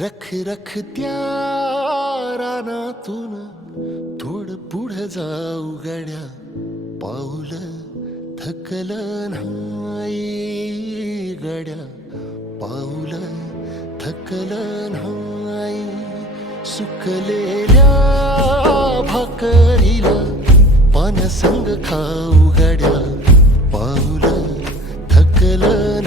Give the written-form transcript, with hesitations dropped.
रख रख त्या रानातून थोडं पुढं जाऊ गड्या, पाऊल थकलं नाही गड्या, पाऊल थकलं नाही. सुकलेल्या भाकरीला पाण्यासंग खाऊ गड्या, पाऊल थकलं